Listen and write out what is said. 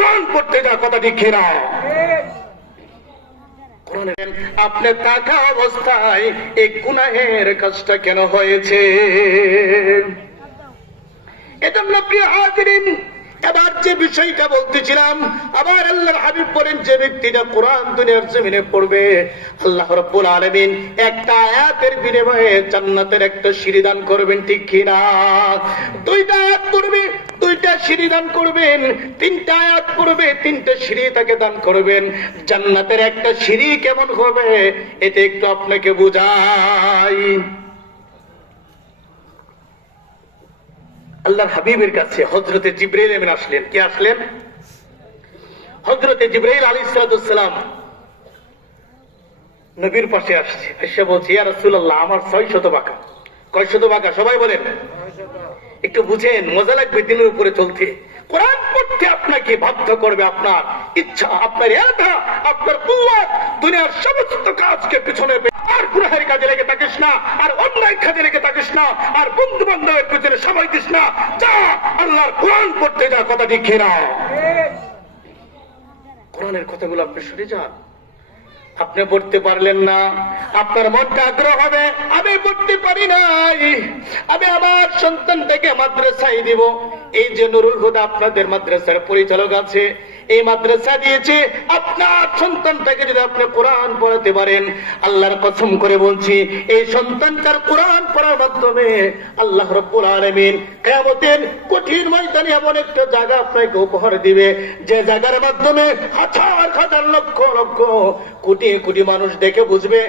কোরআন পড়তে যা কথা ঠিক না। কোরআনের আপনি থাকা অবস্থায় এই গুনাহের কাজটা কেন হয়েছে? এবার যে বিষয়টা বলতেছিলাম, আবার আল্লাহর হাবিব বলেন, যে ব্যক্তিটা কোরআন দুনিয়ার জমিনে পড়বে, আল্লাহ রাব্বুল আলামিন একটা আয়াতের বিনিময়ে জান্নাতের একটা সিঁড়ি দান করবেন ঠিক কিনা দুইটা আয়াত পড়বে সিঁড়ি দান করবেন, তিনটা আয়াত পড়বে, তিনটা সিঁড়ি তাকে দান করবেন। জান্নাতের একটা সিঁড়ি কেমন হবে, এটা একটু আপনাকে বুঝাই। আল্লাহর হাবিবের কাছে হজরতে জিব্রাইল এমন আসলেন। কে আসলেন? হজরতে জিব্রাইল আলী সালাম নবীর পাশে আসছে। এসে বলছে, ইয়া রাসূলুল্লাহ, আমার ছয় শত বাঁকা কয় শত বাঁকা সবাই বলেন। একটু বুঝেন মজা লাগবে দিনের উপরে চলতে। কোরআন পড়তে আপনাকে বাধ্য করবে আপনার ইচ্ছা আপনার এলাকা আপনার কুয়াত দুনিয়ার সমস্ত কাজকে পিছনে আর গুনাহের কাজে লেগে থাকিস না আর অন্যায় কাজে লেগে থাকিস না আর বন্ধু বান্ধবের পিছনে সময় দিস না। যা আল্লাহর কোরআন পড়তে যা কথা না কোরআনের কথাগুলো আপনি শুনে যান। আপনি পড়তে পারলেন না। আপনার মনটা আগ্রহ হবে, আমি পড়তে পারি নাই। আমি আমার সন্তানটাকে মাদ্রাসায় দিব। এই যে নুরুল হুদা আপনাদের মাদ্রাসার পরিচালক আছে, এই মাদ্রাসা দিয়েছে, আপনার সন্তানটাকে যদি আপনি কোরআন পড়াতে পারেন, আল্লাহর কসম করে বলছি, এই সন্তানটার কোরআন পড়ার মাধ্যমে আল্লাহ রব্বুল আলামিন কঠিন ময়দানে এমন একটা জায়গা আপনাকে উপহার দিবে, যে জায়গার মাধ্যমে হাজার হাজার লক্ষ লক্ষ, কোটি কোটি মানুষ দেখে বুঝবে।